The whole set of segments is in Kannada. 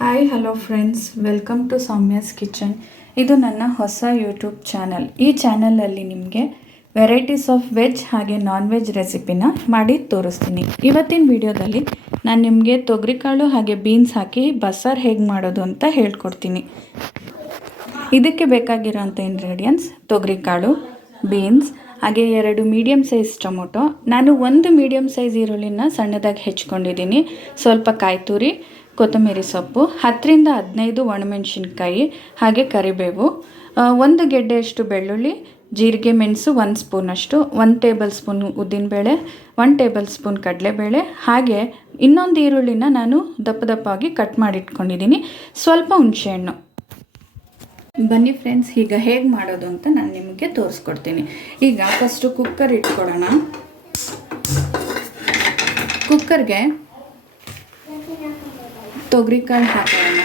Hi hello friends, welcome to Soumya's kitchen. ಇದು ನನ್ನ ಹೊಸ ಯೂಟ್ಯೂಬ್ ಚಾನಲ್. ಈ ಚಾನಲಲ್ಲಿ ನಿಮಗೆ ವೆರೈಟೀಸ್ ಆಫ್ ವೆಜ್ ಹಾಗೆ ನಾನ್ ವೆಜ್ ರೆಸಿಪಿನ ಮಾಡಿ ತೋರಿಸ್ತೀನಿ. ಇವತ್ತಿನ ವಿಡಿಯೋದಲ್ಲಿ ನಾನು ನಿಮಗೆ ತೊಗರಿಕಾಳು ಹಾಗೆ ಬೀನ್ಸ್ ಹಾಕಿ ಬಸ್ಸಾರು ಹೇಗೆ ಮಾಡೋದು ಅಂತ ಹೇಳ್ಕೊಡ್ತೀನಿ. ಇದಕ್ಕೆ ಬೇಕಾಗಿರೋಂಥ ಇಂಗ್ರೀಡಿಯೆಂಟ್ಸ್ ತೊಗರಿಕಾಳು, ಬೀನ್ಸ್ ಹಾಗೆ 2 ಮೀಡಿಯಮ್ ಸೈಜ್ ಟೊಮೊಟೊ. ನಾನು 1 ಮೀಡಿಯಮ್ ಸೈಜ್ ಈರುಳ್ಳಿನ ಸಣ್ಣದಾಗಿ ಹೆಚ್ಕೊಂಡಿದ್ದೀನಿ. ಸ್ವಲ್ಪ ಕಾಯಿ ತುರಿ, ಕೊತ್ತಂಬರಿ ಸೊಪ್ಪು, 10 ರಿಂದ 15 ಒಣಮೆಣಸಿನ್ಕಾಯಿ ಹಾಗೆ ಕರಿಬೇವು, 1 ಗೆಡ್ಡೆಯಷ್ಟು ಬೆಳ್ಳುಳ್ಳಿ, ಜೀರಿಗೆ ಮೆಣಸು 1 ಸ್ಪೂನಷ್ಟು, 1 ಟೇಬಲ್ ಸ್ಪೂನ್ ಉದ್ದಿನಬೇಳೆ, 1 ಟೇಬಲ್ ಸ್ಪೂನ್ ಕಡಲೆಬೇಳೆ, ಹಾಗೆ ಇನ್ನೊಂದು ಈರುಳ್ಳಿನ ನಾನು ದಪ್ಪ ದಪ್ಪಾಗಿ ಕಟ್ ಮಾಡಿಟ್ಕೊಂಡಿದ್ದೀನಿ, ಸ್ವಲ್ಪ ಹುಣಸೆಹಣ್ಣು. ಬನ್ನಿ ಫ್ರೆಂಡ್ಸ್, ಈಗ ಹೇಗೆ ಮಾಡೋದು ಅಂತ ನಾನು ನಿಮಗೆ ತೋರಿಸ್ಕೊಡ್ತೀನಿ. ಈಗ ಫಸ್ಟು ಕುಕ್ಕರ್ ಇಟ್ಕೊಳ್ಳೋಣ. ಕುಕ್ಕರ್ಗೆ ತೊಗರಿಕಾಳು ಹಾಕೊಳ್ಳೋಣ,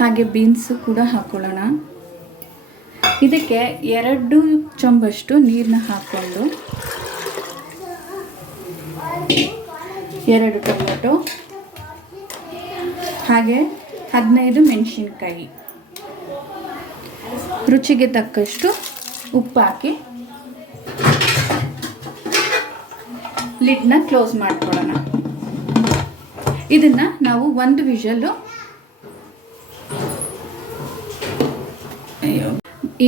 ಹಾಗೆ ಬೀನ್ಸು ಕೂಡ ಹಾಕೊಳ್ಳೋಣ. ಇದಕ್ಕೆ 2 ಚಮಚಷ್ಟು ನೀರನ್ನ ಹಾಕ್ಕೊಂಡು 2 ಟೊಮೆಟೊ ಹಾಗೆ 15 ಮೆಣಸಿನ್ಕಾಯಿ, ರುಚಿಗೆ ತಕ್ಕಷ್ಟು ಉಪ್ಪು ಹಾಕಿ ಲಿಡ್ನ ಕ್ಲೋಸ್ ಮಾಡ್ಕೊಳ್ಳೋಣ. ಇದನ್ನು ನಾವು 1 ವಿಷಲು,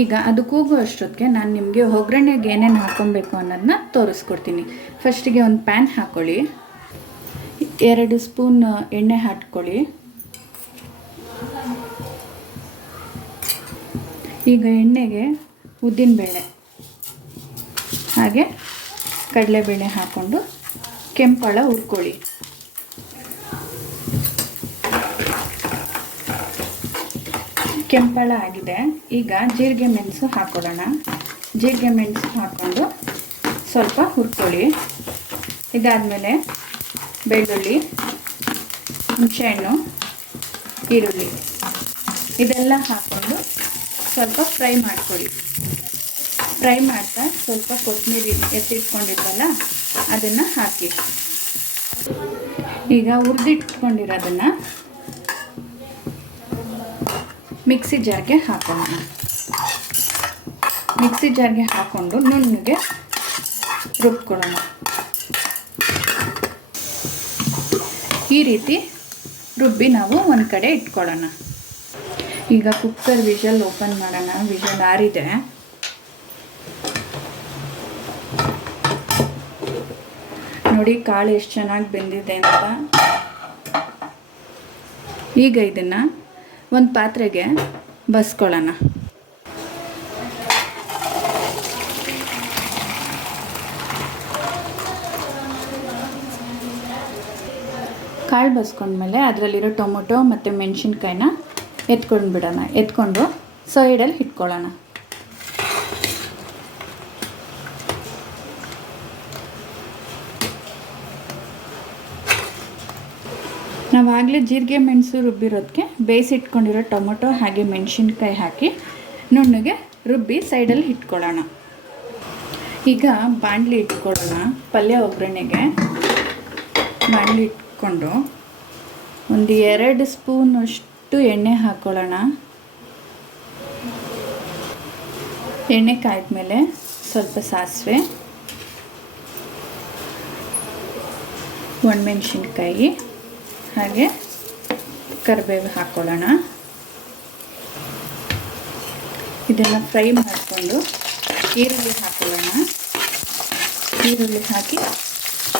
ಈಗ ಅದು ಕೂಗೋ ಅಷ್ಟೊತ್ತಿಗೆ ನಾನು ನಿಮಗೆ ಒಗ್ಗರಣೆಗೆ ಏನೇನು ಹಾಕೊಬೇಕು ಅನ್ನೋದನ್ನ ತೋರಿಸ್ಕೊಡ್ತೀನಿ. ಫಸ್ಟಿಗೆ ಒಂದು ಪ್ಯಾನ್ ಹಾಕ್ಕೊಳ್ಳಿ, 2 ಸ್ಪೂನ್ ಎಣ್ಣೆ ಹಾಕ್ಕೊಳ್ಳಿ. ಈಗ ಎಣ್ಣೆಗೆ ಉದ್ದಿನಬೇಳೆ ಹಾಗೆ ಕಡಲೆಬೇಳೆ ಹಾಕ್ಕೊಂಡು ಕೆಂಪಳ ಹುರ್ಕೊಳ್ಳಿ. ಕೆಂಪಳ ಆಗಿದೆ. ಈಗ ಜೀರಿಗೆ ಮೆಣಸು ಹಾಕೊಳ್ಳೋಣ. ಜೀರಿಗೆ ಮೆಣಸು ಹಾಕ್ಕೊಂಡು ಸ್ವಲ್ಪ ಹುರ್ಕೊಳ್ಳಿ. ಇದಾದಮೇಲೆ ಬೆಳ್ಳುಳ್ಳಿ, ಹುಣಸೆಹಣ್ಣು, ಈರುಳ್ಳಿ ಇದೆಲ್ಲ ಹಾಕ್ಕೊಂಡು ಸ್ವಲ್ಪ ಫ್ರೈ ಮಾಡ್ಕೊಳ್ಳಿ. ಫ್ರೈ ಮಾಡ್ತಾ ಸ್ವಲ್ಪ ಕೊತ್ತಂಬರಿ ಎತ್ತಿಟ್ಕೊಂಡಿದ್ವಲ್ಲ ಅದನ್ನು ಹಾಕಿ. ಈಗ ಹುರಿದಿಟ್ಕೊಂಡಿರೋದನ್ನು ಮಿಕ್ಸಿ ಜಾರ್ಗೆ ಹಾಕೋಣ. ಮಿಕ್ಸಿ ಜಾರ್ಗೆ ಹಾಕ್ಕೊಂಡು ನುಣ್ಣಗೆ ರುಬ್ಕೊಳ್ಳೋಣ. ಈ ರೀತಿ ರುಬ್ಬಿ ನಾವು ಒಂದು ಕಡೆ ಇಟ್ಕೊಳ್ಳೋಣ. ಈಗ ಕುಕ್ಕರ್ ವಿಷಲ್ ಓಪನ್ ಮಾಡೋಣ. ವಿಷಲ್ ಆರಿದೆ. ನೋಡಿ ಕಾಳು ಎಷ್ಟು ಚೆನ್ನಾಗಿ ಬೆಂದಿದೆ ಅಂತ. ಈಗ ಇದನ್ನು ಒಂದು ಪಾತ್ರೆಗೆ ಬಸ್ಕೊಳ್ಳೋಣ. ಕಾಳು ಬಸ್ಕೊಂಡ್ಮೇಲೆ ಅದರಲ್ಲಿರೋ ಟೊಮೊಟೊ ಮತ್ತು ಮೆಣಸಿನ್ಕಾಯಿನ ಎತ್ಕೊಂಡು ಬಿಡೋಣ. ಎತ್ಕೊಂಡು ಸೈಡಲ್ಲಿ ಇಟ್ಕೊಳ್ಳೋಣ. ನಾವಾಗಲೇ ಜೀರಿಗೆ ಮೆಣಸು ರುಬ್ಬಿರೋದಕ್ಕೆ ಬೇಯಿಸಿಟ್ಕೊಂಡಿರೋ ಟೊಮೊಟೊ ಹಾಗೆ ಮೆಣಸಿನ್ಕಾಯಿ ಹಾಕಿ ನುಣ್ಣಗೆ ರುಬ್ಬಿ ಸೈಡಲ್ಲಿ ಇಟ್ಕೊಳ್ಳೋಣ. ಈಗ ಬಾಣಲಿ ಇಟ್ಕೊಳ್ಳೋಣ. ಪಲ್ಯ ಒಗ್ಗರಣೆಗೆ ಬಾಣಲಿ ಇಟ್ಕೊಂಡು ಒಂದು 2 ಸ್ಪೂನಷ್ಟು ಎಣ್ಣೆ ಹಾಕ್ಕೊಳ್ಳೋಣ. ಎಣ್ಣೆ ಕಾಯ್ದ್ಮೇಲೆ ಸ್ವಲ್ಪ ಸಾಸಿವೆ, ಒಣಮೆಣಸಿನ್ಕಾಯಿ ಹಾಗೆ ಕರಿಬೇವು ಹಾಕ್ಕೊಳ್ಳೋಣ. ಇದನ್ನು ಫ್ರೈ ಮಾಡಿಕೊಂಡು ಈರುಳ್ಳಿ ಹಾಕ್ಕೊಳ್ಳೋಣ. ಈರುಳ್ಳಿ ಹಾಕಿ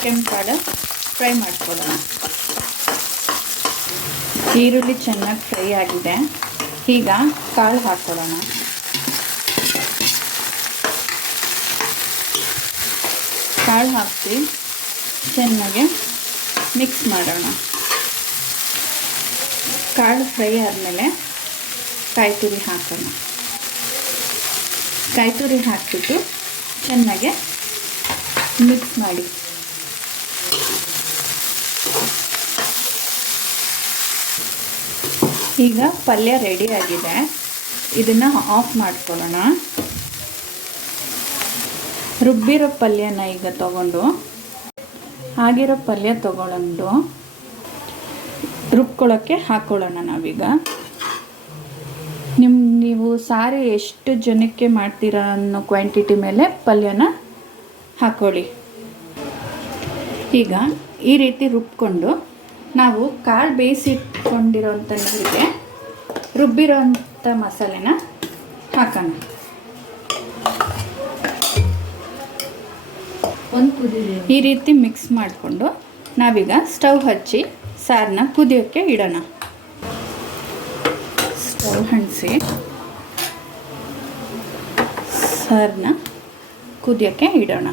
ಕೆಂಪಾದ ಫ್ರೈ ಮಾಡ್ಕೊಳ್ಳೋಣ. ಈರುಳ್ಳಿ ಚೆನ್ನಾಗಿ ಫ್ರೈ ಆಗಿದೆ. ಈಗ ಕಾಳು ಹಾಕ್ಕೊಳ್ಳೋಣ. ಕಾಳು ಹಾಕಿ ಚೆನ್ನಾಗಿ ಮಿಕ್ಸ್ ಮಾಡೋಣ. ಕಾಳು ಫ್ರೈ ಆದಮೇಲೆ ಕಾಯಿ ತುರಿ ಹಾಕೋಣ. ಕಾಯಿ ತುರಿ ಹಾಕಿಬಿಟ್ಟು ಚೆನ್ನಾಗಿ ಮಿಕ್ಸ್ ಮಾಡಿ. ಈಗ ಪಲ್ಯ ರೆಡಿ ಆಗಿದೆ. ಇದನ್ನು ಆಫ್ ಮಾಡ್ಕೊಳ್ಳೋಣ. ರುಬ್ಬಿರೋ ಪಲ್ಯನ ಈಗ ತಗೊಂಡು ಆಗಿರೋ ಪಲ್ಯ ತಗೊಂಡು ರುಬ್ಕೊಳ್ಳೋಕ್ಕೆ ಹಾಕ್ಕೊಳ್ಳೋಣ ನಾವೀಗ. ನೀವು ಸಾರು ಎಷ್ಟು ಜನಕ್ಕೆ ಮಾಡ್ತೀರಾ ಅನ್ನೋ ಕ್ವಾಂಟಿಟಿ ಮೇಲೆ ಪಲ್ಯನ ಹಾಕ್ಕೊಳ್ಳಿ. ಈಗ ಈ ರೀತಿ ರುಬ್ಕೊಂಡು ನಾವು ಕಾಳು ಬೇಯಿಸಿಟ್ಕೊಂಡಿರೋಂಥ ನೀರಿಗೆ ರುಬ್ಬಿರೋಂಥ ಮಸಾಲೆನ ಹಾಕೋಣ. ಈ ರೀತಿ ಮಿಕ್ಸ್ ಮಾಡಿಕೊಂಡು ನಾವೀಗ ಸ್ಟವ್ ಹಚ್ಚಿ ಸಾರನ್ನ ಕುದಿಯೋಕ್ಕೆ ಇಡೋಣ. ಸ್ಟವ್ ಹಂಚಿಸಿ ಸಾರನ್ನ ಕುದಿಯೋಕ್ಕೆ ಇಡೋಣ.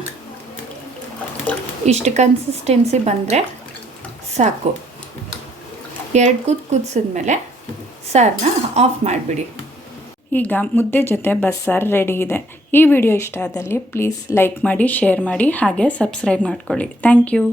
ಇಷ್ಟು ಕನ್ಸಿಸ್ಟೆನ್ಸಿ ಬಂದರೆ ಸಾಕು. 2 ಕುದಿಸಿದ್ಮೇಲೆ ಸಾರನ್ನ ಆಫ್ ಮಾಡಿಬಿಡಿ. ಈಗ ಮುದ್ದೆ ಜೊತೆ ಬಸ್ಸಾರು ರೆಡಿ ಇದೆ. ಈ ವಿಡಿಯೋ ಇಷ್ಟ ಆದಲ್ಲಿ ಪ್ಲೀಸ್ ಲೈಕ್ ಮಾಡಿ, ಶೇರ್ ಮಾಡಿ, ಹಾಗೆ ಸಬ್ಸ್ಕ್ರೈಬ್ ಮಾಡ್ಕೊಳ್ಳಿ. Thank you.